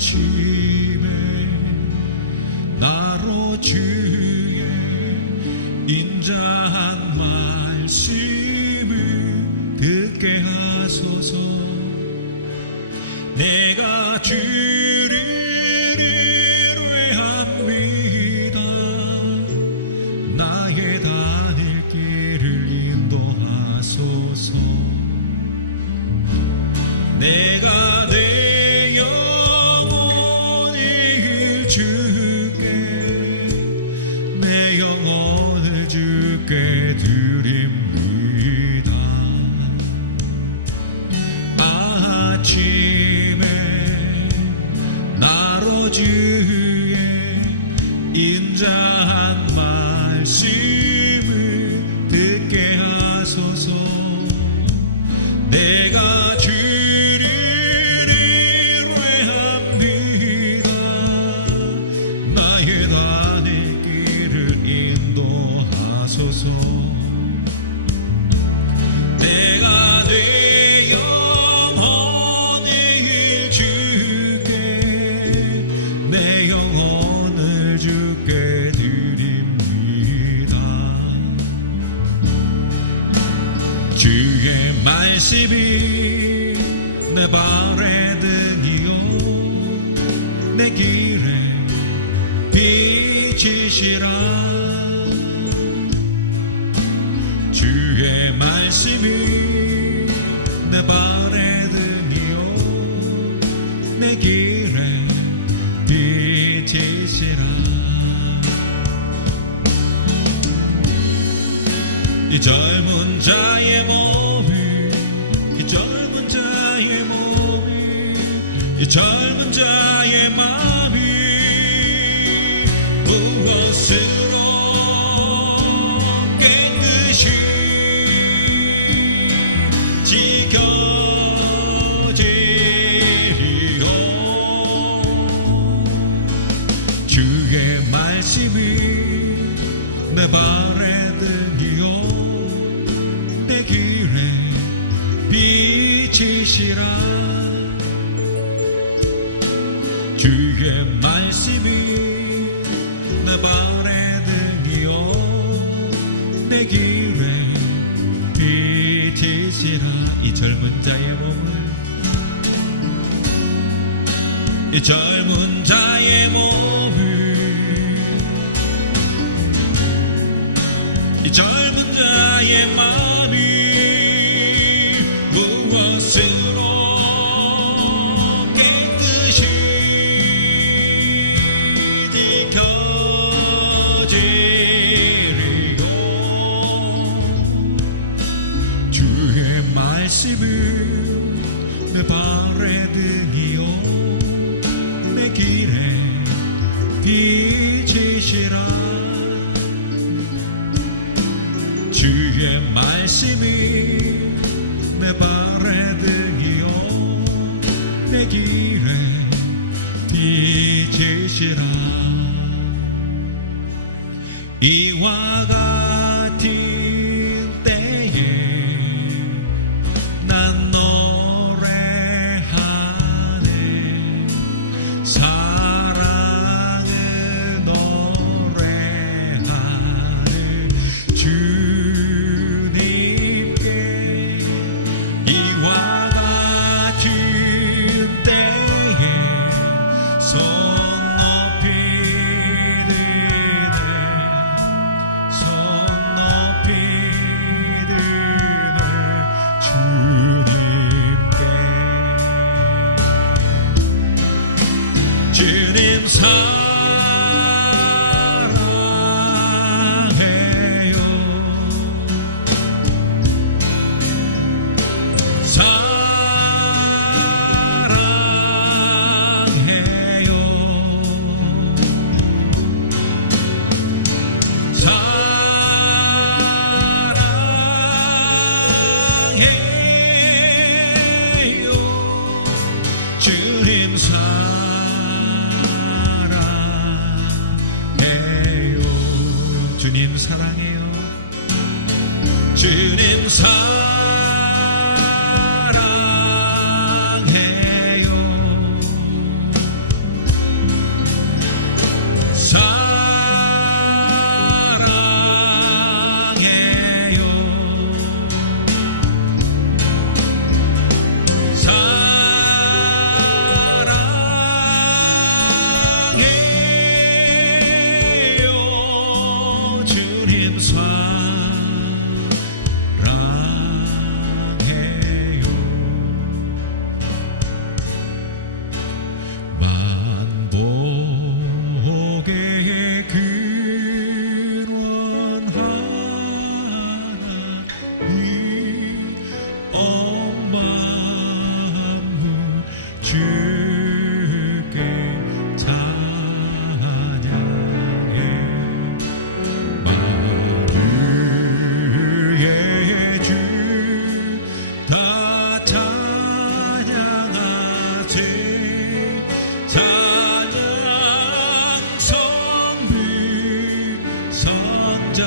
아침에 나로 주의 인자한 말씀을 듣게 하소서. 내가 주를 의뢰합니다. 나의 다닐 길을 인도하소서. 내가 내 영혼을 주께 내 영혼을 주께 드립니다. 아침에 나로 주의 인자한 말씀을 듣게 하소서. 내가 주를 의뢰합니다. 나의 다닐 길을 인도하소서. 내가 내 영혼을 주께 내 영혼을 주께 드립니다. 주의 말씀이 내 발의 등이요 내 길에 빛이시라. 주의 말씀이 내 발의 등이요 내 길에 빛이시라. 이 젊은 자의 몸이 이 젊은 자의 몸이 이 젊은 자의 마음이 무엇으로 깨끗이 지켜지리요. 주의 말씀이 내 발의 등이요 내 길에 빛이시라. 주의 말씀이 내 발의 등이요 내 길에 빛이시라. 이 젊은 자의 몸을 이 젊은 자의 몸을 이 젊은 자의 마음이 무엇으로 깨끗이 지켜지리요. 주의 말씀은 내 발의 등이요 내 길에 빛이시라. 주의 말씀이 내 발의 등이요 내 길에 빛이시라. 이와 같은 때에 난 노래하네. 사랑을 노래하네. 주님께 만물 주께 찬양해 만유의 주 다 찬양하세 찬양 성부 선자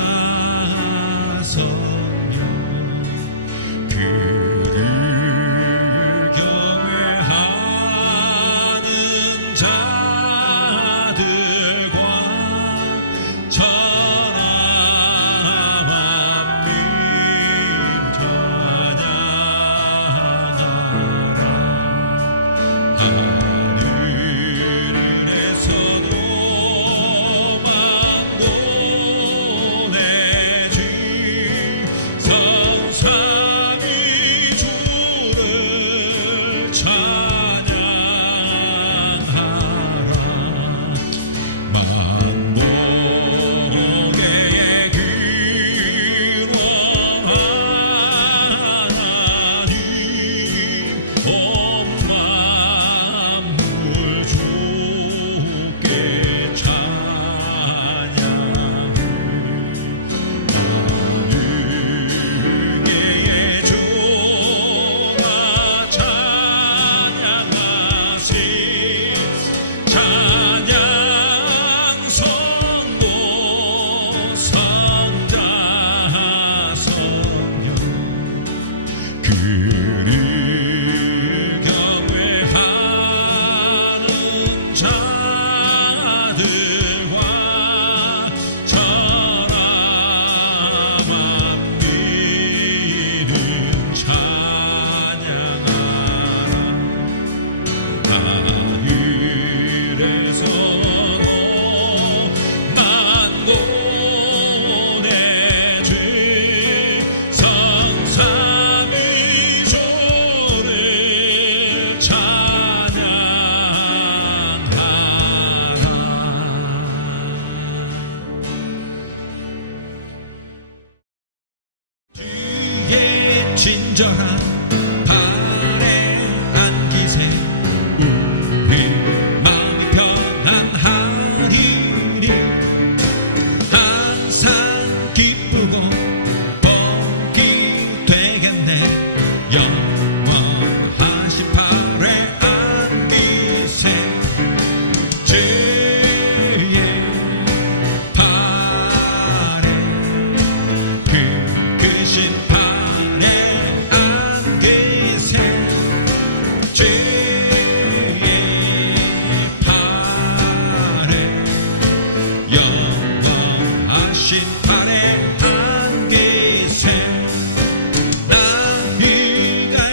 성령 그를 경외하는 자들과 천하 만민 찬양하라 하늘에서도 만군의 주 성삼위 주를 찬양하라 만복의 근원하나님 온 만물 주께 찬양해 만유의 주가 찬양하세 찬양 성도 성자 성령 그를 경외하는 자들과 천하 만민은 찬양하라 하늘에서도 만군의 주 성삼위 주를 찬양하라 주의 친절한 발에 안기세 우리 마음이 편안하리니 항상 기쁘고 복이 되겠네 영원하신 팔에 안기세 주의 팔에 그 크신 팔에 안기세 주의 팔에 영원하신 팔에 안기세 나비가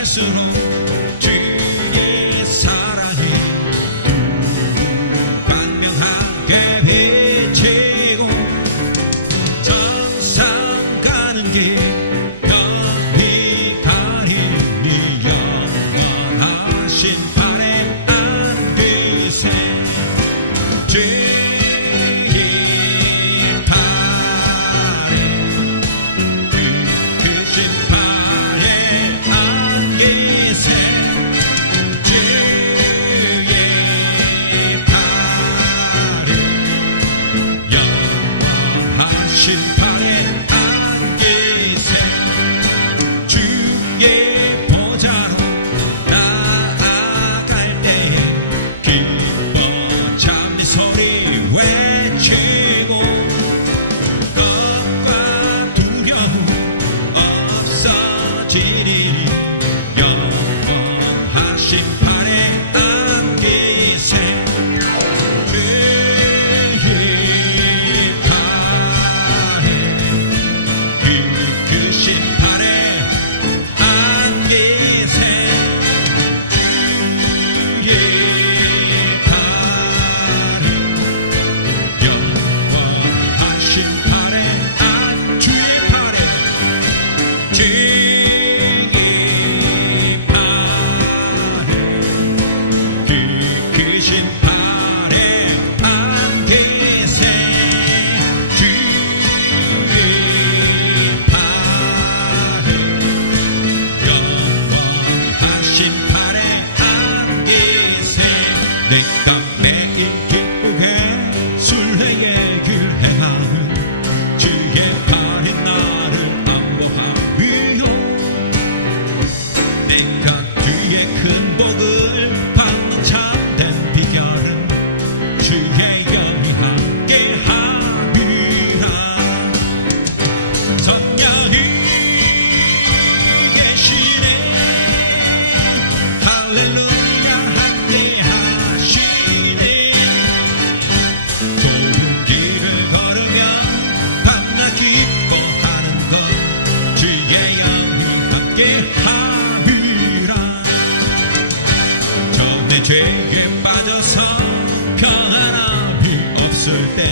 때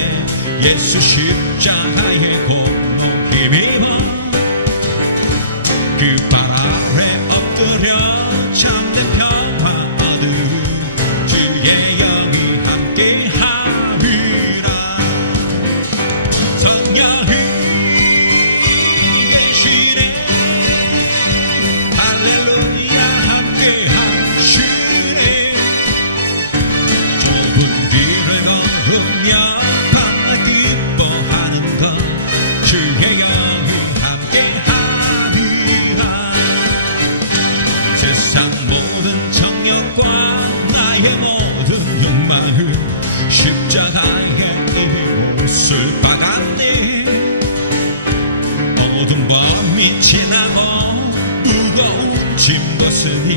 예수 십자가의 공로 힘입어 그 발 아래 엎드려 참된 평화 얻으 주의 영이 함께 하리라. 성령이 계시네 할렐루야 함께 하시네. 좁은 길을 걸으며 밤낮 기뻐하는 것 주의 영이 함께 하리라. 세상 모든 정욕과 나의 모든 욕망을 십자가에 또 못을 박았네. 모든 범이 지나고 무거운 짐 벗으니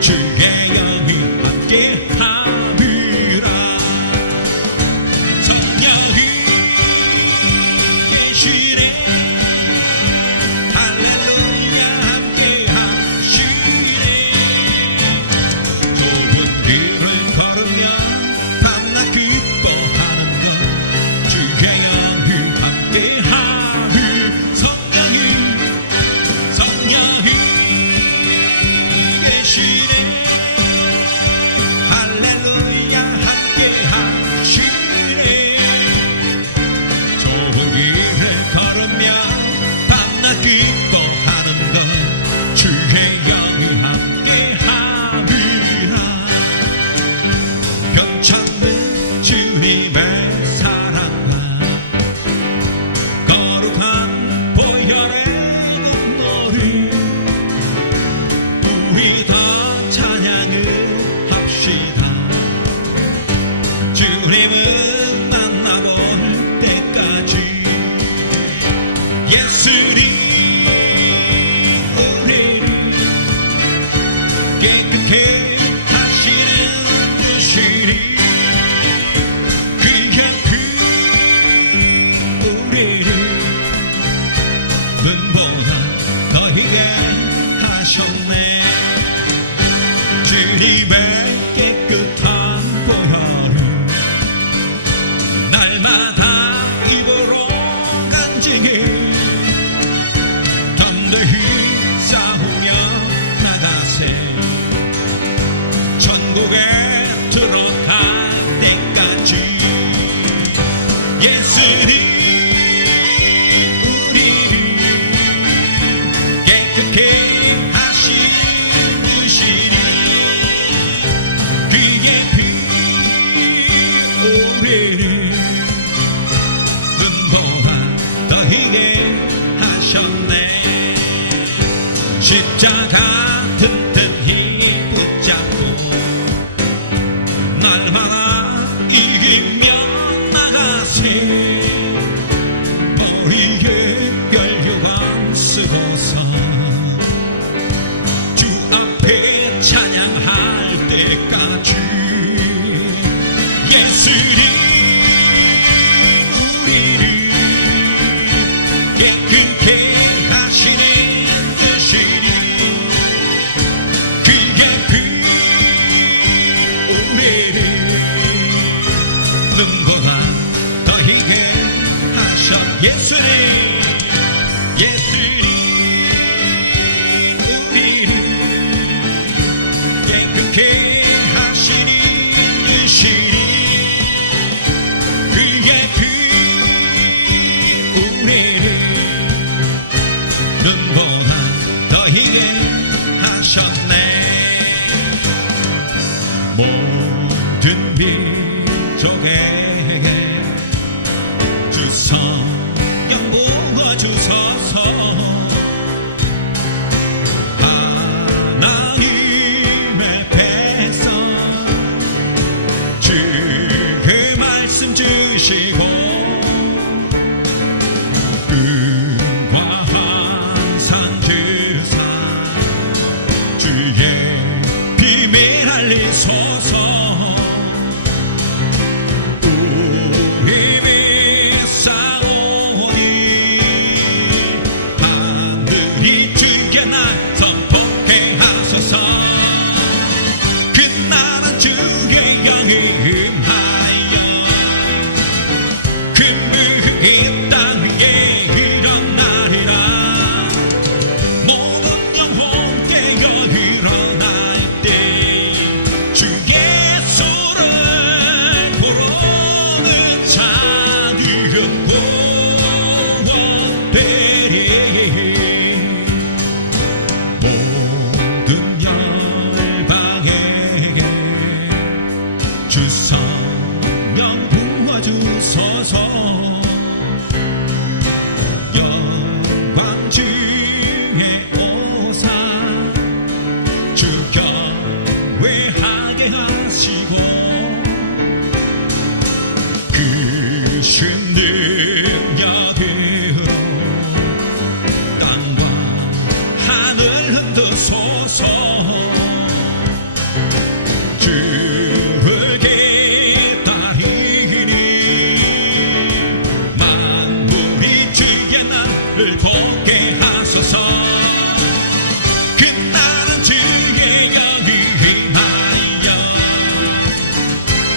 주의 영이 함께 하리라. 성령이 계시네 할렐루야 함께 하시네. 좁은 길을 걸으며 밤낮 기뻐하는 것 주의 영이 함께 하리. 성령이 계시네 할렐루야 함께 하시네. 좁은 길을 걸으며 밤낮 기뻐하는 것 주의 영이 함께 하리라. 변창된 주님의 사랑과 거룩한 보혈의 눈물이 우리 다 찬양을 합시다. 주님을 만나볼 때까지 예수님 우리를 깨끗게 하시는 주시니 그의 피 우리를 눈보다 더 희게 하셨네. 주님의 깨끗한 보혈을 날마다 입으로 간직해 담대히 싸우며 나가세. 천국에 들어갈 때까지 예수님 우리를 깨끗게 하시는 주시니 그의 피 우리를 눈보다 더 희게 하셨네. 십자가 튼튼히 붙잡고 날마다 이기며 나가세. 머리에 혈육안 쓰고서 주 앞에 찬양할 때까지 예수님 우리를 깨끗게 하시는 주시니 그의 피 우리를 눈보다 더 희게 하셨. 예수님 우리를 깨끗게 하시니 주시니 그의 피 우리를 눈보다 더 희게 하셨네. 모든 민족에게 주 성령 부어주소서. 하나님의 백성 주의 말씀 주시고 은과 항상 주사 주의 비밀 알리소서. 하소서. 주를 기다리니 만물이 주의 나를 돕게 하소서. 그날은 주의 영이 임하여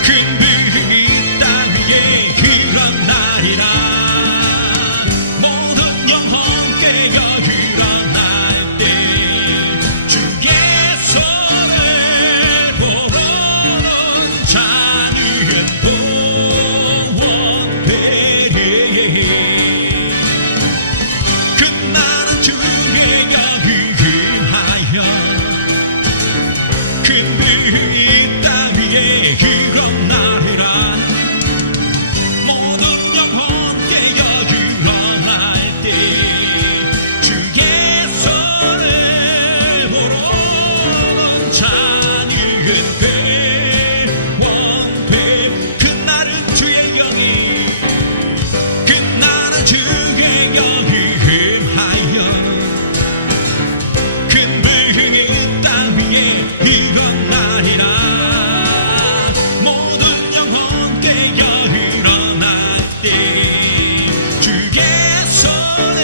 큰 불이 땅 위에 일어나리라. 모든 영혼 깨어 일어날 때 주의 손을 보러는 자녀의 구원되리. 그날은 주의 영이 임하여 큰 불이 땅 위에 일어나리라. 모든 영혼 깨어 일어날 때 주의 손을 보러는 자녀의 구원되. 그날은 주의 영이 임하여 큰 불이 땅 위에 일어나리라. 모든 영혼 깨어 일어날 때 주의 손을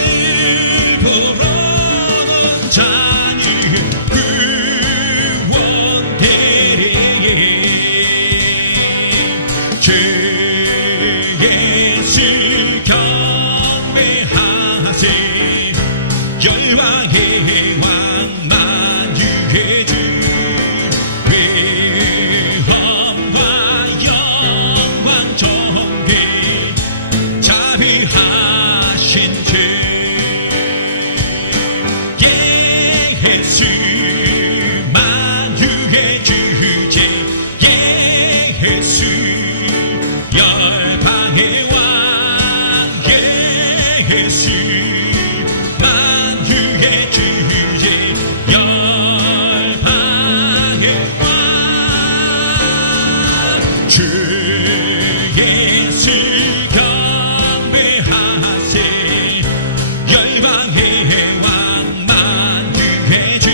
보러는 자녀의 구원되리. 주 예수 경배하세. 열방의 왕 만유의 주 위엄과 영광 존귀 자비하신 주 예수 만유의 주제 예수 열방의 왕 예수 만유의 주제 열방의 왕. 주 예수 경배하세. 열방의 왕 만유의 주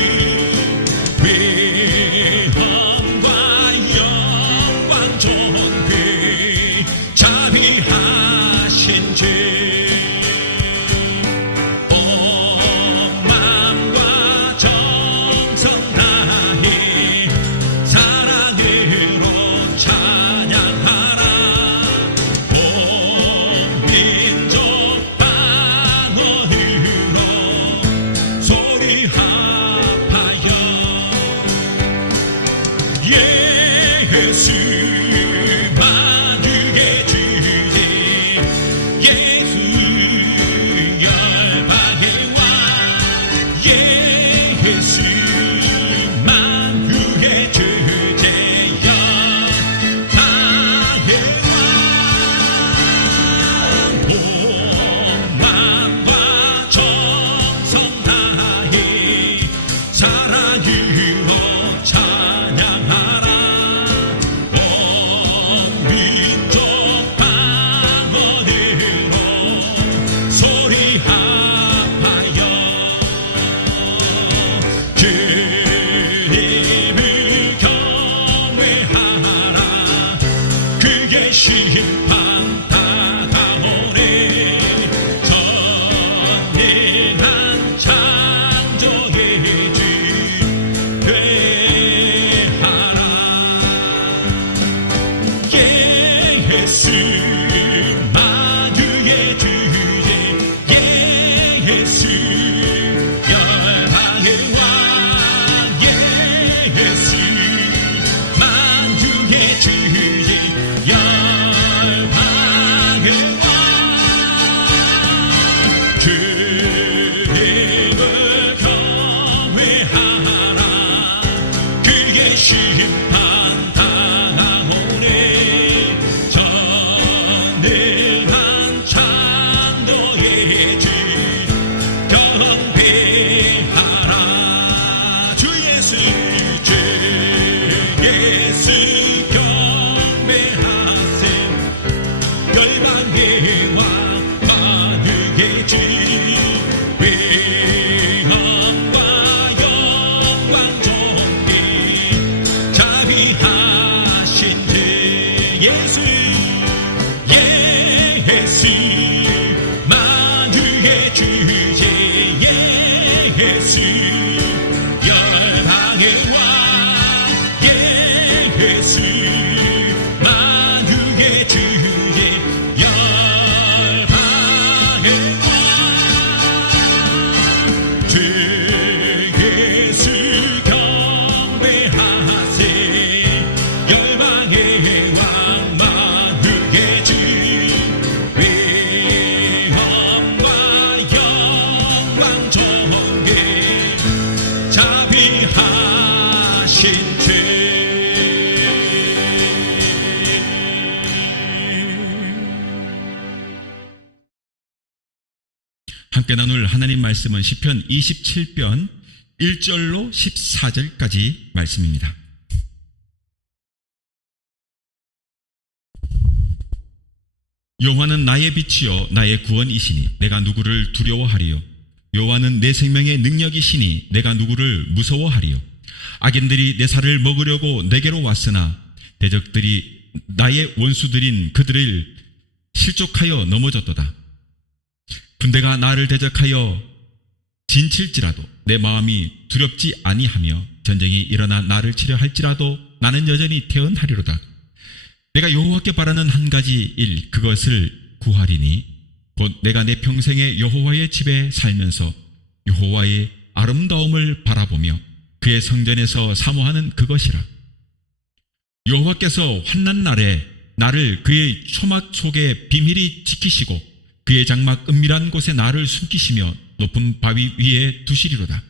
위엄과 영광 존귀 자비하신 주 온 마음과 정성 다해 사랑으로 찬양하라. 온 민족 방언으로 소리 합하여 예수 만유의 주제 예수 열방의 왕 예수 만유의 주제 열방의 왕. 온 마음과 정성 다해 사랑으로 찬양하라. 온 민족 방언으로 소리 합하여 주님을 경외하라. 그의 심판 다가오네. 전능한 창조의 주 되하라. 예수 만유의 주제 예수 열방의 왕 예수 만유의 주제 열방의 왕. 주님을 경외하라. 그의 심판 다가오네. 전능한 창조의 주 경배하라. 주 예수 경배하세. 열방의 왕 만유의 주 위엄과 영광 예수 만주의 주제 예수 열방의 왕 예수 만주의 주제 열방의 왕 주 예수 경배하세 열방의 왕 만주의 주 위엄과 영광 존귀 자비하신 주 함께 나눌 하나님 말씀은 시편 27편 1절로 14절까지 말씀입니다. 여호와는 나의 빛이요 나의 구원이시니 내가 누구를 두려워하리요. 여호와는 내 생명의 능력이시니 내가 누구를 무서워하리요. 악인들이 내 살을 먹으려고 내게로 왔으나 대적들이 나의 원수들인 그들을 실족하여 넘어졌도다. 군대가 나를 대적하여 진칠지라도 내 마음이 두렵지 아니하며 전쟁이 일어나 나를 치려 할지라도 나는 여전히 태어나리로다. 내가 여호와께 바라는 한 가지 일 그것을 구하리니 곧 내가 내 평생에 여호와의 집에 살면서 여호와의 아름다움을 바라보며 그의 성전에서 사모하는 그것이라. 여호와께서 환난 날에 나를 그의 초막 속에 비밀히 지키시고 그의 장막 은밀한 곳에 나를 숨기시며 높은 바위 위에 두시리로다.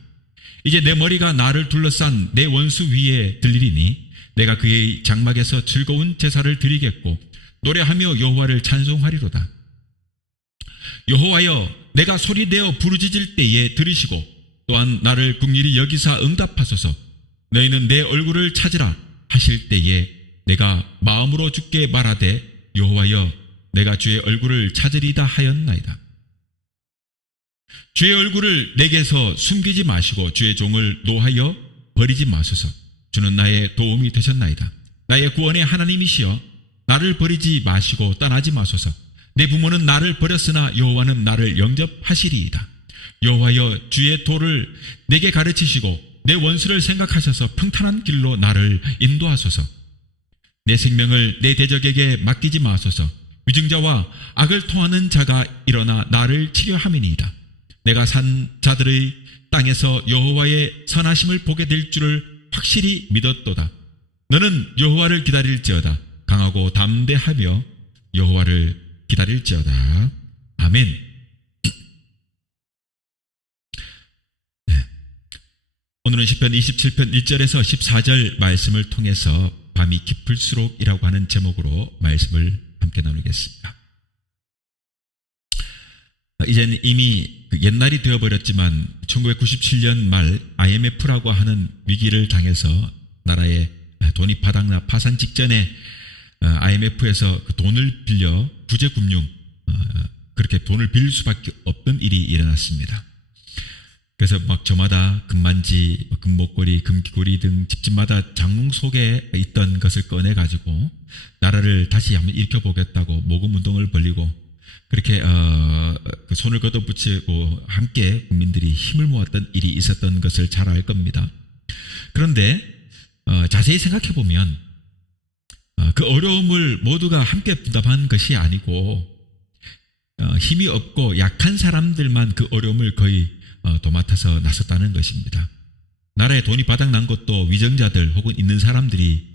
이제 내 머리가 나를 둘러싼 내 원수 위에 들리리니 내가 그의 장막에서 즐거운 제사를 드리겠고 노래하며 여호와를 찬송하리로다. 여호와여 내가 소리내어 부르짖을 때에 들으시고 또한 나를 긍휼히 여기사 응답하소서. 너희는 내 얼굴을 찾으라 하실 때에 내가 마음으로 주께 말하되 여호와여 내가 주의 얼굴을 찾으리다 하였나이다. 주의 얼굴을 내게서 숨기지 마시고 주의 종을 노하여 버리지 마소서. 주는 나의 도움이 되셨나이다. 나의 구원의 하나님이시여 나를 버리지 마시고 떠나지 마소서. 내 부모는 나를 버렸으나 여호와는 나를 영접하시리이다. 여호와여 주의 도를 내게 가르치시고 내 원수를 생각하셔서 평탄한 길로 나를 인도하소서. 내 생명을 내 대적에게 맡기지 마소서. 위증자와 악을 통하는 자가 일어나 나를 치려함이니이다. 내가 산 자들의 땅에서 여호와의 선하심을 보게 될 줄을 확실히 믿었도다. 너는 여호와를 기다릴지어다. 강하고 담대하며 여호와를 기다릴지어다. 아멘. 오늘은 시편 27편 1절에서 14절 말씀을 통해서 밤이 깊을수록이라고 하는 제목으로 말씀을 함께 나누겠습니다. 이제는 이미 옛날이 되어버렸지만 1997년 말 IMF라고 하는 위기를 당해서 나라의 돈이 바닥나 파산 직전에 IMF에서 그 돈을 빌려 구제금융 그렇게 돈을 빌릴 수밖에 없던 일이 일어났습니다. 그래서 막 저마다 금반지, 금목걸이, 금귀걸이 등 집집마다 장롱 속에 있던 것을 꺼내가지고 나라를 다시 한번 일으켜보겠다고 모금운동을 벌이고 그렇게 손을 걷어붙이고 함께 국민들이 힘을 모았던 일이 있었던 것을 잘 알 겁니다. 그런데 자세히 생각해보면 그 어려움을 모두가 함께 분담한 것이 아니고 힘이 없고 약한 사람들만 그 어려움을 거의 도맡아서 나섰다는 것입니다. 나라에 돈이 바닥난 것도 위정자들 혹은 있는 사람들이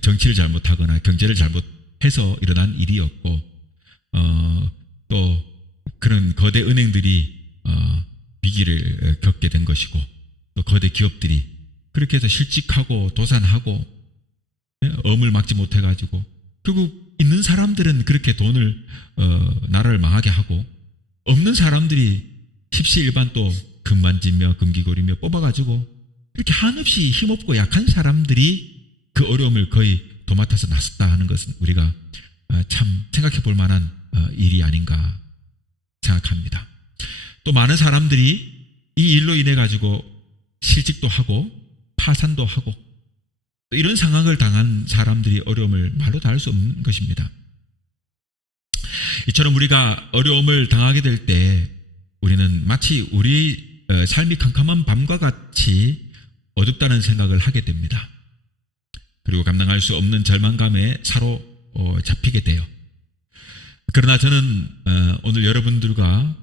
정치를 잘못하거나 경제를 잘못해서 일어난 일이었고 또 그런 거대 은행들이 위기를 겪게 된 것이고 또 거대 기업들이 그렇게 해서 실직하고 도산하고 엄을 막지 못해가지고 결국 있는 사람들은 그렇게 돈을 나라를 망하게 하고 없는 사람들이 십시일반 또 금반지며 금귀걸이며 뽑아가지고 이렇게 한없이 힘없고 약한 사람들이 그 어려움을 거의 도맡아서 나섰다 하는 것은 우리가 참 생각해 볼 만한 일이 아닌가 생각합니다. 또 많은 사람들이 이 일로 인해 가지고 실직도 하고 파산도 하고 또 이런 상황을 당한 사람들이 어려움을 말로 다 할 수 없는 것입니다. 이처럼 우리가 어려움을 당하게 될 때 우리는 마치 우리 삶이 캄캄한 밤과 같이 어둡다는 생각을 하게 됩니다. 그리고 감당할 수 없는 절망감에 사로잡히게 돼요. 그러나 저는 오늘 여러분들과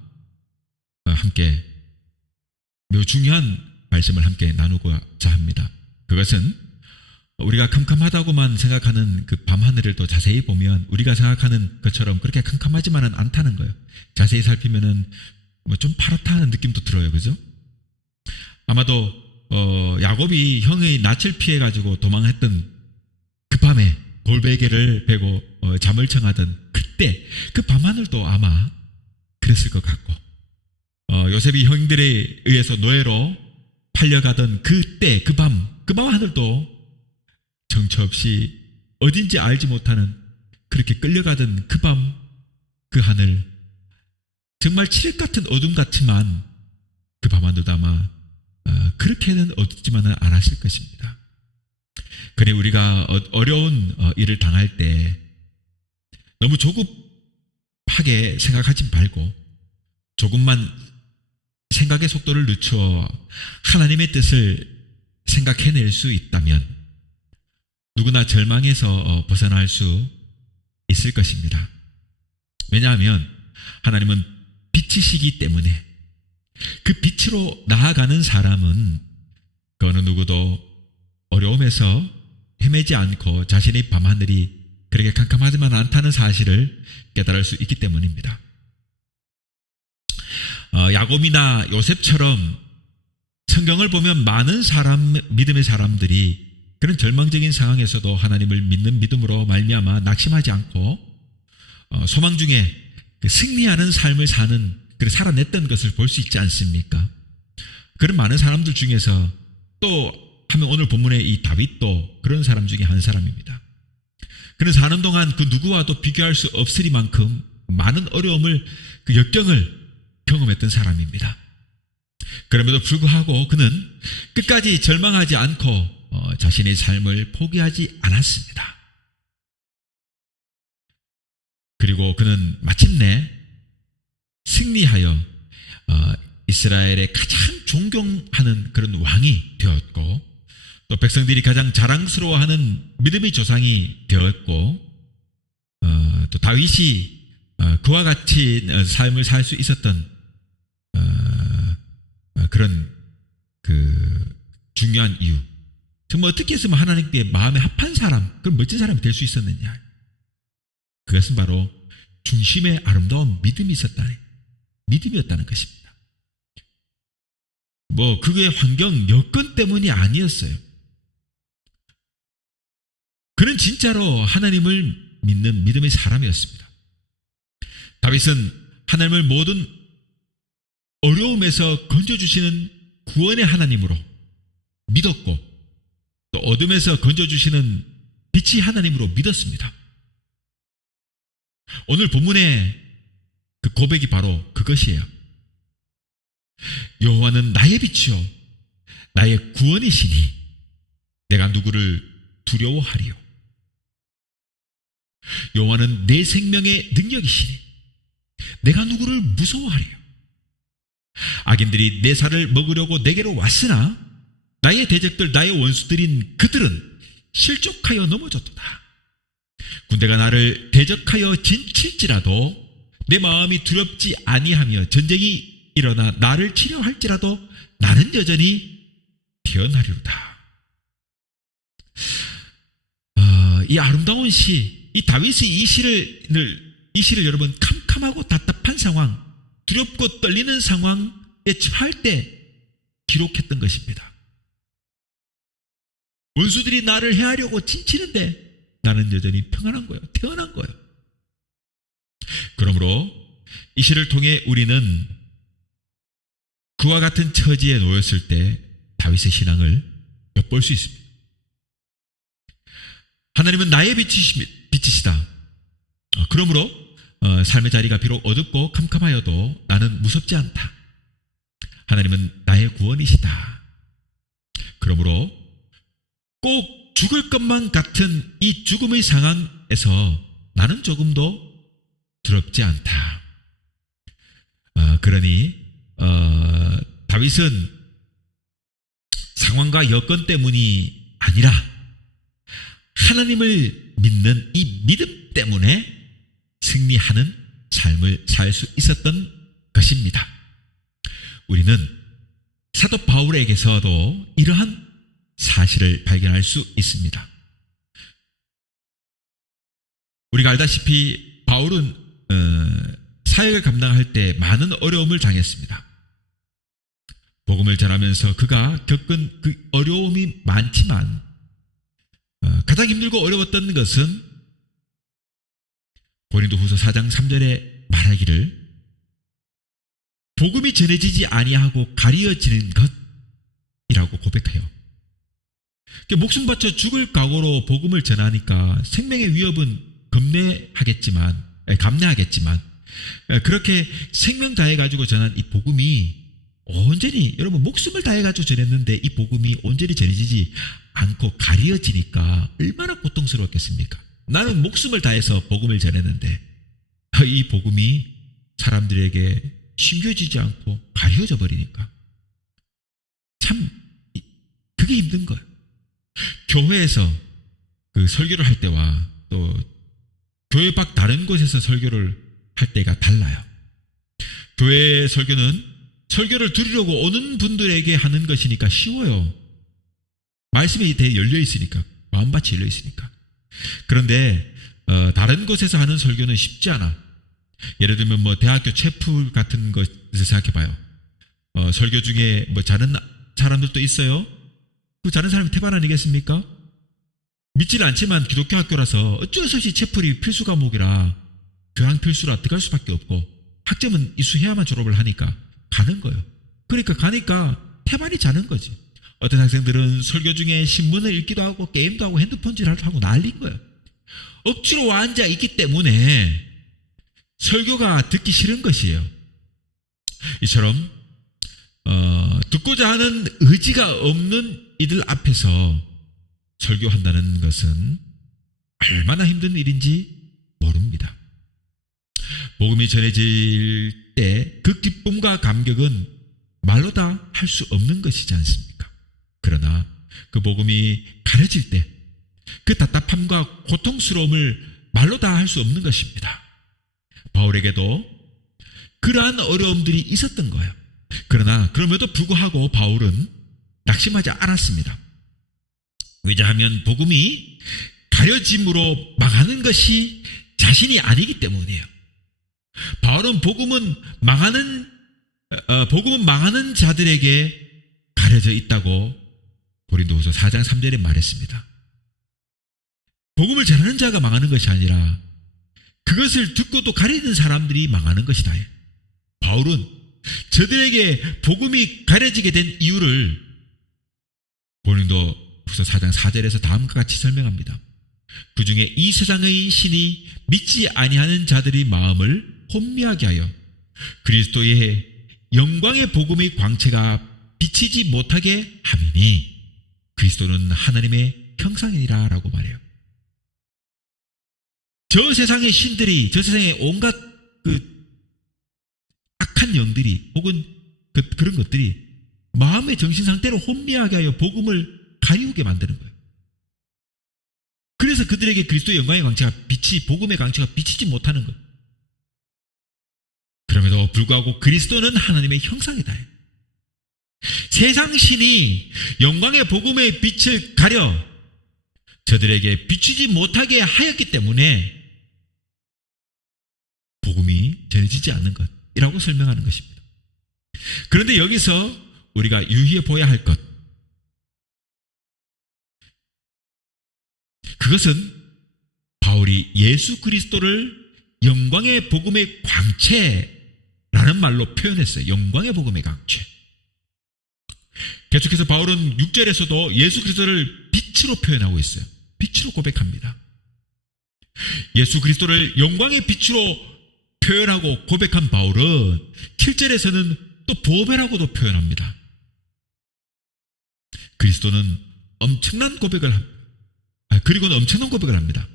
함께 매우 중요한 말씀을 함께 나누고자 합니다. 그것은 우리가 캄캄하다고만 생각하는 그 밤하늘을 또 자세히 보면 우리가 생각하는 것처럼 그렇게 캄캄하지만은 않다는 거예요. 자세히 살피면은 뭐 좀 파랗다는 느낌도 들어요. 그죠? 아마도 야곱이 형의 낯을 피해가지고 도망했던 그 밤에 골베개를 베고 잠을 청하던 그때 그 밤하늘도 아마 그랬을 것 같고 요셉이 형들에 의해서 노예로 팔려가던 그때 그 밤 하늘도 정처 없이 어딘지 알지 못하는 그렇게 끌려가던 그 밤 그 하늘 정말 칠흑 같은 어둠 같지만 그 밤하늘도 아마 그렇게는 어둡지만은 않았을 것입니다. 그래 우리가 어려운 일을 당할 때 너무 조급하게 생각하지 말고 조금만 생각의 속도를 늦추어 하나님의 뜻을 생각해낼 수 있다면 누구나 절망에서 벗어날 수 있을 것입니다. 왜냐하면 하나님은 빛이시기 때문에 그 빛으로 나아가는 사람은 그 어느 누구도 어려움에서 헤매지 않고 자신의 밤하늘이 그렇게 캄캄하지만 않다는 사실을 깨달을 수 있기 때문입니다. 야곱이나 요셉처럼 성경을 보면 많은 믿음의 사람들이 그런 절망적인 상황에서도 하나님을 믿는 믿음으로 말미암아 낙심하지 않고 소망 중에 승리하는 삶을 살아냈던 것을 볼 수 있지 않습니까? 그런 많은 사람들 중에서 또 하면 오늘 본문의 이 다윗도 그런 사람 중에 한 사람입니다. 그는 사는 동안 그 누구와도 비교할 수 없으리만큼 많은 어려움을 그 역경을 경험했던 사람입니다. 그럼에도 불구하고 그는 끝까지 절망하지 않고 자신의 삶을 포기하지 않았습니다. 그리고 그는 마침내 승리하여 이스라엘의 가장 존경하는 그런 왕이 되었고 또 백성들이 가장 자랑스러워하는 믿음의 조상이 되었고 또 다윗이 그와 같이 삶을 살 수 있었던 그런 그 중요한 이유 정말 어떻게 했으면 하나님께 마음에 합한 사람 그런 멋진 사람이 될 수 있었느냐 그것은 바로 중심에 아름다운 믿음이 있었다는 믿음이었다는 것입니다. 그게 환경 여건 때문이 아니었어요. 그는 진짜로 하나님을 믿는 믿음의 사람이었습니다. 다윗은 하나님을 모든 어려움에서 건져주시는 구원의 하나님으로 믿었고 또 어둠에서 건져주시는 빛이 하나님으로 믿었습니다. 오늘 본문의 그 고백이 바로 그것이에요. 여호와는 나의 빛이요 나의 구원이시니 내가 누구를 두려워하리요. 여호와는 내 생명의 능력이시니 내가 누구를 무서워하리요. 악인들이 내 살을 먹으려고 내게로 왔으나 나의 대적들 나의 원수들인 그들은 실족하여 넘어졌도다. 군대가 나를 대적하여 진칠지라도 내 마음이 두렵지 아니하며 전쟁이 일어나 나를 치려 할지라도 나는 여전히 태어나리로다. 이 아름다운 시, 이 다윗의 이 시를 여러분 캄캄하고 답답한 상황, 두렵고 떨리는 상황에 처할 때 기록했던 것입니다. 원수들이 나를 해하려고 진치는데 나는 여전히 평안한 거예요. 태어난 거예요. 그러므로 이 시를 통해 우리는 그와 같은 처지에 놓였을 때 다윗의 신앙을 엿볼 수 있습니다. 하나님은 나의 빛이시다. 그러므로 삶의 자리가 비록 어둡고 캄캄하여도 나는 무섭지 않다. 하나님은 나의 구원이시다. 그러므로 꼭 죽을 것만 같은 이 죽음의 상황에서 나는 조금도 두렵지 않다. 그러니 다윗은 상황과 여건 때문이 아니라 하나님을 믿는 이 믿음 때문에 승리하는 삶을 살 수 있었던 것입니다. 우리는 사도 바울에게서도 이러한 사실을 발견할 수 있습니다. 우리가 알다시피 바울은 사역을 감당할 때 많은 어려움을 당했습니다. 복음을 전하면서 그가 겪은 그 어려움이 많지만 가장 힘들고 어려웠던 것은 고린도후서 4장 3절에 말하기를 복음이 전해지지 아니하고 가리어지는 것이라고 고백해요. 목숨 바쳐 죽을 각오로 복음을 전하니까 생명의 위협은 감내하겠지만 그렇게 생명 다해가지고 전한 이 복음이 온전히, 여러분 목숨을 다해가지고 전했는데 이 복음이 온전히 전해지지 않고 가려지니까 얼마나 고통스러웠겠습니까? 나는 목숨을 다해서 복음을 전했는데 이 복음이 사람들에게 심겨지지 않고 가려져 버리니까 참 그게 힘든 거예요. 교회에서 그 설교를 할 때와 또 교회 밖 다른 곳에서 설교를 할 때가 달라요. 교회 설교는 설교를 들으려고 오는 분들에게 하는 것이니까 쉬워요. 말씀이 대 열려 있으니까, 마음밭이 열려 있으니까. 그런데 다른 곳에서 하는 설교는 쉽지 않아. 예를 들면 대학교 채플 같은 것을 생각해봐요. 설교 중에 자는 사람들도 있어요. 그 자는 사람이 태반 아니겠습니까? 믿지는 않지만 기독교 학교라서 어쩔 수 없이 채플이 필수 과목이라 교양 필수라 들어갈 수밖에 없고 학점은 이수해야만 졸업을 하니까 가는 거예요. 그러니까 가니까 태반이 자는 거지. 어떤 학생들은 설교 중에 신문을 읽기도 하고 게임도 하고 핸드폰질을 하고 난린 거예요. 억지로 앉아 있기 때문에 설교가 듣기 싫은 것이에요. 이처럼 듣고자 하는 의지가 없는 이들 앞에서 설교한다는 것은 얼마나 힘든 일인지 모릅니다. 복음이 전해질 때 그 기쁨과 감격은 말로 다 할 수 없는 것이지 않습니까? 그러나 그 복음이 가려질 때 그 답답함과 고통스러움을 말로 다 할 수 없는 것입니다. 바울에게도 그러한 어려움들이 있었던 거예요. 그러나 그럼에도 불구하고 바울은 낙심하지 않았습니다. 왜냐하면 복음이 가려짐으로 망하는 것이 자신이 아니기 때문이에요. 바울은 복음은 망하는 자들에게 가려져 있다고 고린도후서 4장 3절에 말했습니다. 복음을 전하는 자가 망하는 것이 아니라 그것을 듣고도 가리는 사람들이 망하는 것이다. 바울은 저들에게 복음이 가려지게 된 이유를 고린도후서 4장 4절에서 다음과 같이 설명합니다. 그 중에 이 세상의 신이 믿지 아니하는 자들의 마음을 혼미하게 하여 그리스도의 영광의 복음의 광채가 비치지 못하게 함이니 그리스도는 하나님의 형상이니라 라고 말해요. 저 세상의 신들이, 저 세상의 온갖 악한 영들이 혹은 그런 것들이 마음의 정신 상태를 혼미하게 하여 복음을 가리우게 만드는 거예요. 그래서 그들에게 그리스도의 영광의 광채가 복음의 광채가 비치지 못하는 거예요. 그럼에도 불구하고 그리스도는 하나님의 형상이다. 세상 신이 영광의 복음의 빛을 가려 저들에게 비추지 못하게 하였기 때문에 복음이 전해지지 않는 것이라고 설명하는 것입니다. 그런데 여기서 우리가 유의해 보아야 할 것, 그것은 바울이 예수 그리스도를 영광의 복음의 광채라는 말로 표현했어요. 영광의 복음의 광채. 계속해서 바울은 6절에서도 예수 그리스도를 빛으로 표현하고 있어요. 빛으로 고백합니다. 예수 그리스도를 영광의 빛으로 표현하고 고백한 바울은 7절에서는 또 보배라고도 표현합니다. 그리스도는 엄청난 고백을 합니다. 그리고는 엄청난 고백을 합니다.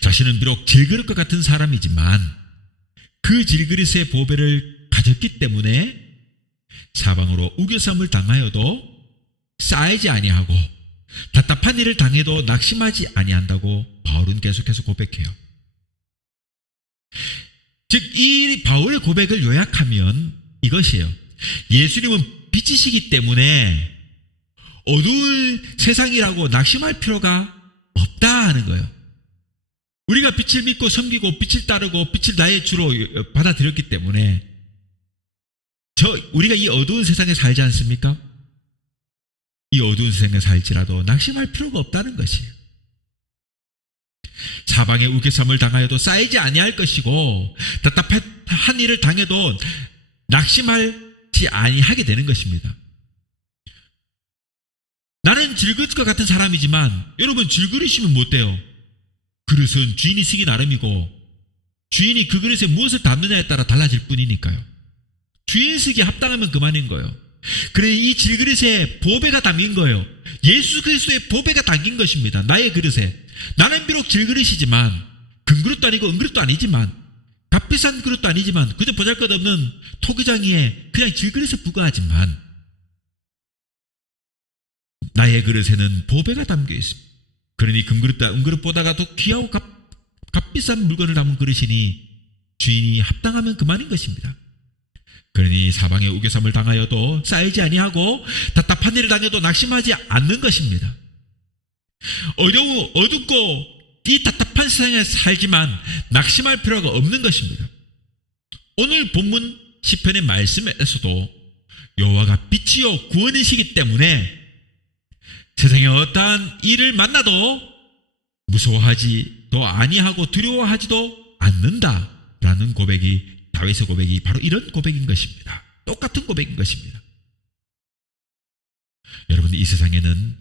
자신은 비록 질그릇과 같은 사람이지만 그 질그릇의 보배를 가졌기 때문에 사방으로 우겨쌈을 당하여도 쌓이지 아니하고 답답한 일을 당해도 낙심하지 아니한다고 바울은 계속해서 고백해요. 즉, 이 바울의 고백을 요약하면 이것이에요. 예수님은 빛이시기 때문에 어두운 세상이라고 낙심할 필요가 없다 하는 거예요. 우리가 빛을 믿고 섬기고 빛을 따르고 빛을 나의 주로 받아들였기 때문에 우리가 이 어두운 세상에 살지 않습니까? 이 어두운 세상에 살지라도 낙심할 필요가 없다는 것이에요. 사방에 우겨쌈을 당하여도 쌓이지 아니할 것이고 답답한 일을 당해도 낙심하지 아니하게 되는 것입니다. 나는 질그릇과 같은 사람이지만 여러분, 질그릇이면 못 돼요. 그릇은 주인이 쓰기 나름이고 주인이 그 그릇에 무엇을 담느냐에 따라 달라질 뿐이니까요. 주인 쓰기에 합당하면 그만인 거예요. 그래, 이 질그릇에 보배가 담긴 거예요. 예수 그리스도의 보배가 담긴 것입니다. 나의 그릇에. 나는 비록 질그릇이지만 금그릇도 아니고 은그릇도 아니지만 값비싼 그릇도 아니지만 그저 보잘것없는 토기장이에 그냥 질그릇에 불과하지만 나의 그릇에는 보배가 담겨 있습니다. 그러니 금그릇보다 은그릇보다가 더 귀하고 값비싼 물건을 담은 그릇이니 주인이 합당하면 그만인 것입니다. 그러니 사방에 우겨쌈을 당하여도 쌓이지 아니하고 답답한 일을 당해도 낙심하지 않는 것입니다. 어둡고 이 답답한 세상에 살지만 낙심할 필요가 없는 것입니다. 오늘 본문 시편의 말씀에서도 여호와가 빛이요 구원이시기 때문에 세상에 어떠한 일을 만나도 무서워하지도 아니하고 두려워하지도 않는다라는 고백이, 다윗의 고백이 바로 이런 고백인 것입니다. 똑같은 고백인 것입니다. 여러분, 이 세상에는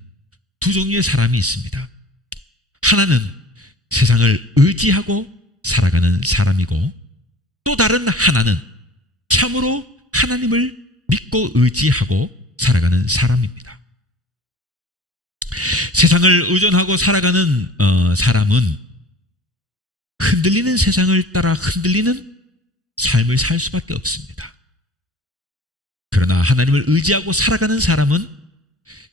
두 종류의 사람이 있습니다. 하나는 세상을 의지하고 살아가는 사람이고 또 다른 하나는 참으로 하나님을 믿고 의지하고 살아가는 사람입니다. 세상을 의존하고 살아가는 사람은 흔들리는 세상을 따라 흔들리는 삶을 살 수밖에 없습니다. 그러나 하나님을 의지하고 살아가는 사람은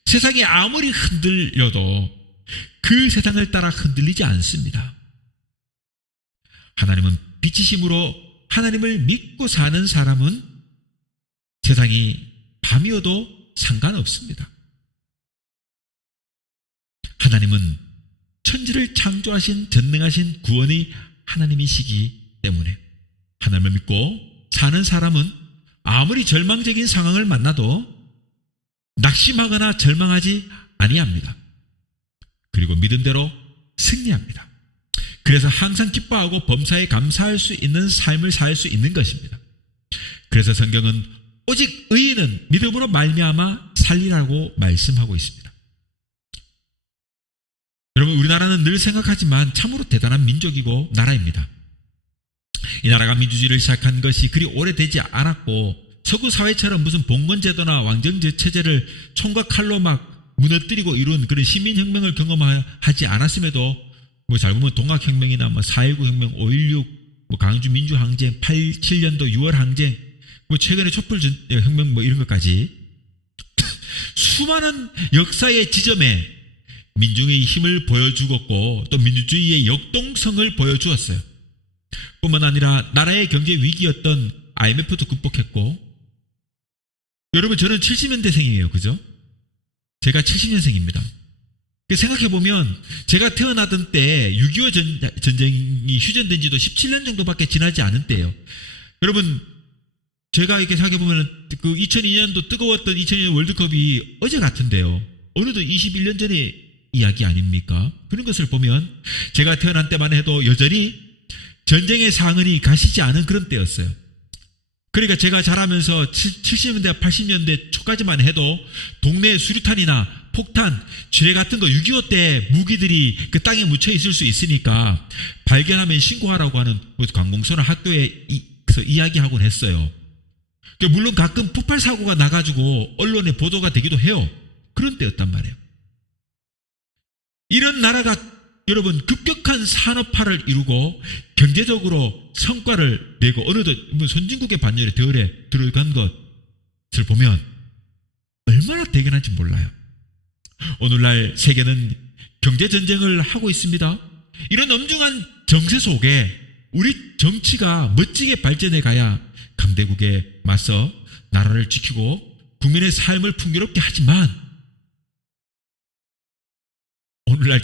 세상이 아무리 흔들려도 그 세상을 따라 흔들리지 않습니다. 하나님은 빛이심으로 하나님을 믿고 사는 사람은 세상이 밤이어도 상관없습니다. 하나님은 천지를 창조하신 전능하신 구원의 하나님이시기 때문에 하나님을 믿고 사는 사람은 아무리 절망적인 상황을 만나도 낙심하거나 절망하지 아니합니다. 그리고 믿음대로 승리합니다. 그래서 항상 기뻐하고 범사에 감사할 수 있는 삶을 살 수 있는 것입니다. 그래서 성경은 오직 의인은 믿음으로 말미암아 살리라고 말씀하고 있습니다. 여러분, 우리나라는 늘 생각하지만 참으로 대단한 민족이고 나라입니다. 이 나라가 민주주의를 시작한 것이 그리 오래되지 않았고 서구 사회처럼 무슨 봉건제도나 왕정제 체제를 총과 칼로 막 무너뜨리고 이룬 그런 시민혁명을 경험하지 않았음에도 잘 보면 동학혁명이나 4.19 혁명, 5.16, 광주 민주항쟁, 87년도 6월 항쟁, 최근에 촛불혁명 이런 것까지 수많은 역사의 지점에 민중의 힘을 보여주었고 또 민주주의의 역동성을 보여주었어요. 뿐만 아니라 나라의 경제 위기였던 IMF도 극복했고, 여러분, 저는 70년대생이에요. 그죠? 제가 70년생입니다. 생각해보면 제가 태어나던 때 6.25 전쟁이 휴전된 지도 17년 정도밖에 지나지 않은 때예요. 여러분, 제가 이렇게 생각해보면 그 2002년도 뜨거웠던 2002년 월드컵이 어제 같은데요. 어느덧 21년 전의 이야기 아닙니까? 그런 것을 보면 제가 태어난 때만 해도 여전히 전쟁의 상흔이 가시지 않은 그런 때였어요. 그러니까 제가 자라면서 70년대, 80년대 초까지만 해도 동네 수류탄이나 폭탄, 지뢰 같은 거 6.25 때 무기들이 그 땅에 묻혀 있을 수 있으니까 발견하면 신고하라고 하는 관공서나 학교에서 이야기하곤 했어요. 물론 가끔 폭발 사고가 나가지고 언론에 보도가 되기도 해요. 그런 때였단 말이에요. 이런 나라가 여러분 급격한 산업화를 이루고 경제적으로 성과를 내고 어느덧 선진국의 반열에 덜에 들어간 것을 보면 얼마나 대견한지 몰라요. 오늘날 세계는 경제전쟁을 하고 있습니다. 이런 엄중한 정세 속에 우리 정치가 멋지게 발전해 가야 강대국에 맞서 나라를 지키고 국민의 삶을 풍요롭게 하지만 오늘날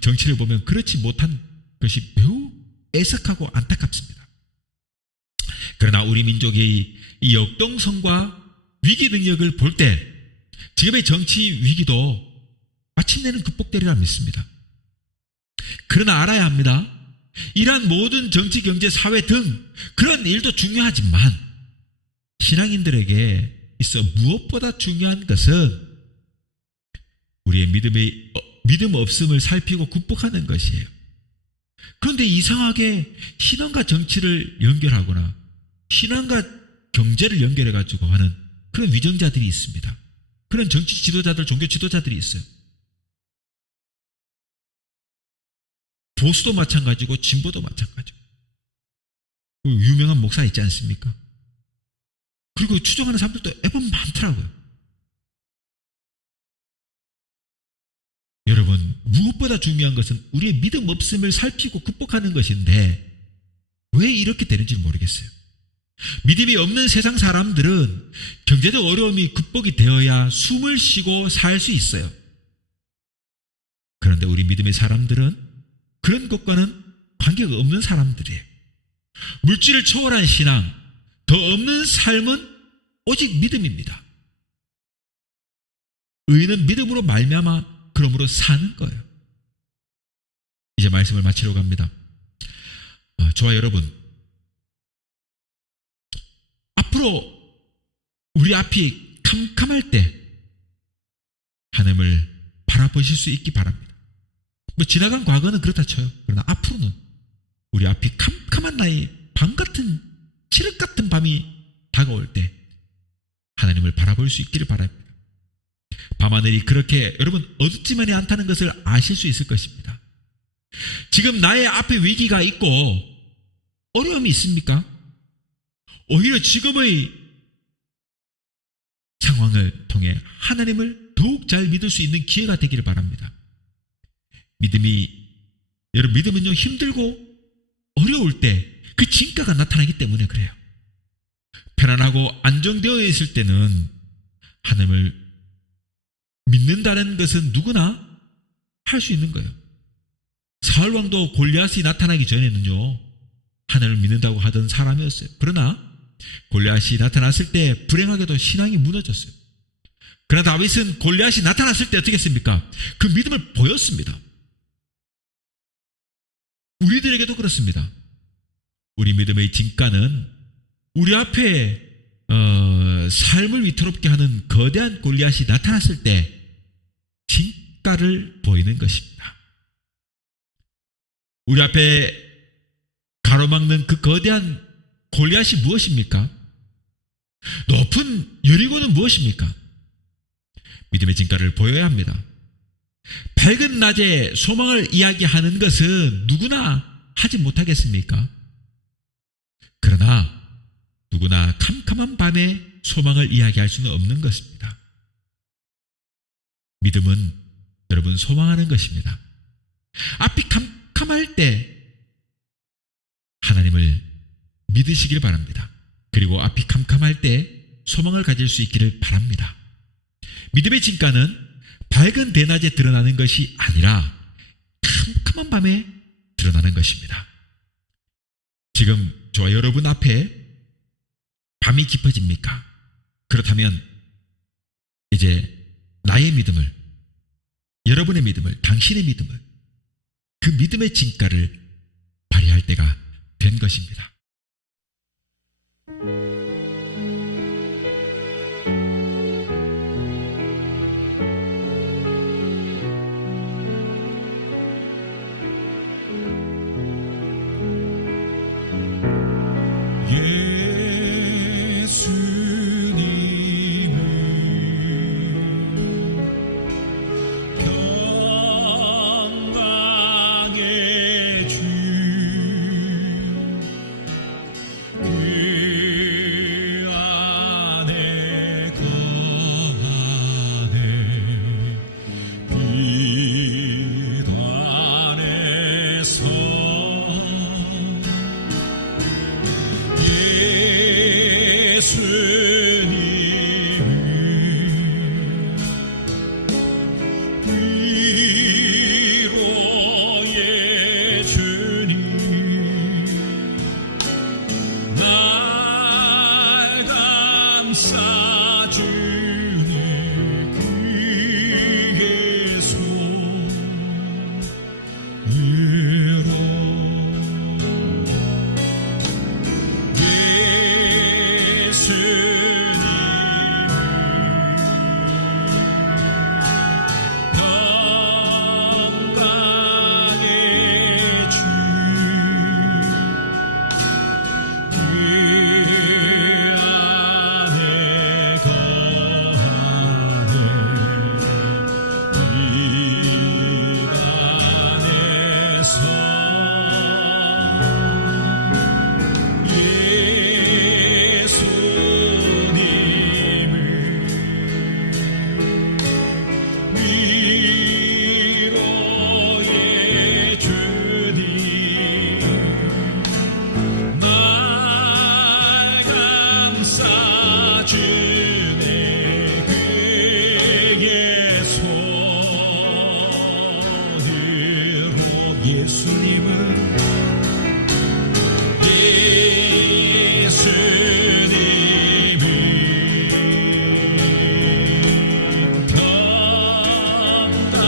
정치를 보면 그렇지 못한 것이 매우 애석하고 안타깝습니다. 그러나 우리 민족의 이 역동성과 위기 능력을 볼 때 지금의 정치 위기도 마침내는 극복되리라 믿습니다. 그러나 알아야 합니다. 이러한 모든 정치, 경제, 사회 등 그런 일도 중요하지만 신앙인들에게 있어 무엇보다 중요한 것은 우리의 믿음 없음을 살피고 극복하는 것이에요. 그런데 이상하게 신앙과 정치를 연결하거나 신앙과 경제를 연결해가지고 하는 그런 위정자들이 있습니다. 그런 정치 지도자들, 종교 지도자들이 있어요. 보수도 마찬가지고 진보도 마찬가지고. 유명한 목사 있지 않습니까? 그리고 추종하는 사람들도 애번 많더라고요. 여러분, 무엇보다 중요한 것은 우리의 믿음 없음을 살피고 극복하는 것인데 왜 이렇게 되는지 모르겠어요. 믿음이 없는 세상 사람들은 경제적 어려움이 극복이 되어야 숨을 쉬고 살 수 있어요. 그런데 우리 믿음의 사람들은 그런 것과는 관계가 없는 사람들이에요. 물질을 초월한 신앙, 더 없는 삶은 오직 믿음입니다. 의인은 믿음으로 말미암아 그러므로 사는 거예요. 이제 말씀을 마치려고 합니다. 저와 여러분, 앞으로 우리 앞이 캄캄할 때 하나님을 바라보실 수 있기 바랍니다. 지나간 과거는 그렇다 쳐요. 그러나 앞으로는 우리 앞이 캄캄한 나이, 밤 같은 칠흑 같은 밤이 다가올 때 하나님을 바라볼 수 있기를 바랍니다. 밤하늘이 그렇게 여러분 어둡지만이 않다는 것을 아실 수 있을 것입니다. 지금 나의 앞에 위기가 있고 어려움이 있습니까? 오히려 지금의 상황을 통해 하나님을 더욱 잘 믿을 수 있는 기회가 되기를 바랍니다. 여러분 믿음은요, 힘들고 어려울 때 그 진가가 나타나기 때문에 그래요. 편안하고 안정되어 있을 때는 하나님을 믿는다는 것은 누구나 할 수 있는 거예요. 사울 왕도 골리앗이 나타나기 전에는요, 하나님을 믿는다고 하던 사람이었어요. 그러나 골리앗이 나타났을 때 불행하게도 신앙이 무너졌어요. 그러나 다윗은 골리앗이 나타났을 때 어떻게 했습니까? 그 믿음을 보였습니다. 우리들에게도 그렇습니다. 우리 믿음의 진가는 우리 앞에 삶을 위태롭게 하는 거대한 골리앗이 나타났을 때 진가를 보이는 것입니다. 우리 앞에 가로막는 그 거대한 골리앗이 무엇입니까? 높은 여리고는 무엇입니까? 믿음의 진가를 보여야 합니다. 밝은 낮에 소망을 이야기하는 것은 누구나 하지 못하겠습니까? 그러나 누구나 캄캄한 밤에 소망을 이야기할 수는 없는 것입니다. 믿음은 여러분 소망하는 것입니다. 앞이 캄캄할 때 하나님을 믿으시길 바랍니다. 그리고 앞이 캄캄할 때 소망을 가질 수 있기를 바랍니다. 믿음의 진가는 밝은 대낮에 드러나는 것이 아니라 캄캄한 밤에 드러나는 것입니다. 지금 저와 여러분 앞에 밤이 깊어집니까? 그렇다면 이제 나의 믿음을, 여러분의 믿음을, 당신의 믿음을, 그 믿음의 진가를 발휘할 때가 된 것입니다. 예수님은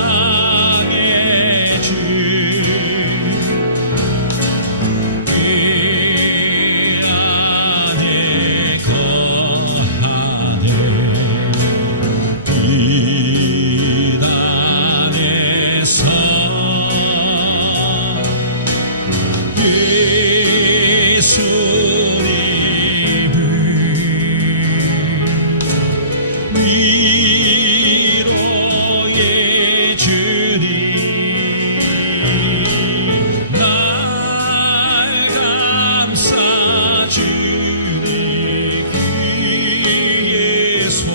평강의 주 안에 거하네 빛 안에서 예수님을 위로의 주님 날 감싸주니 그의 손으로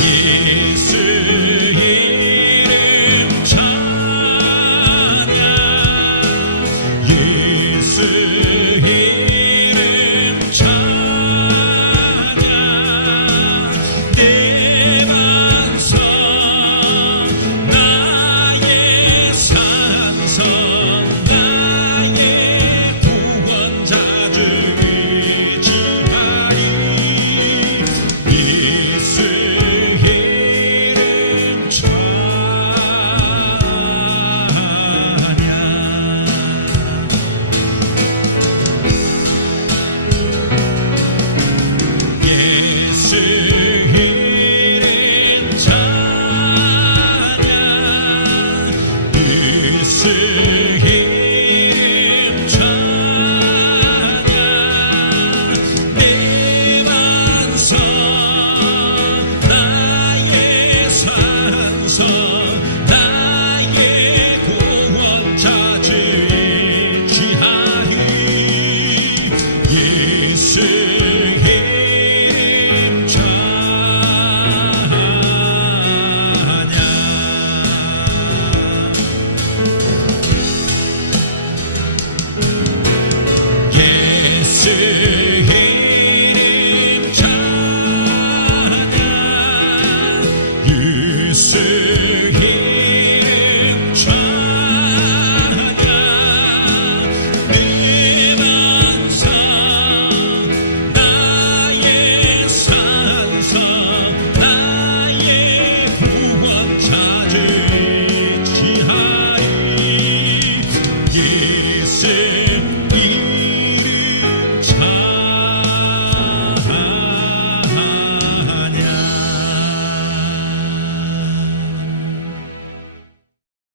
예수 이름 찬양 예수 이름 찬양 내 반석 나의 산성 나의 구원자 주 의지하리 예수 이름 찬양 예수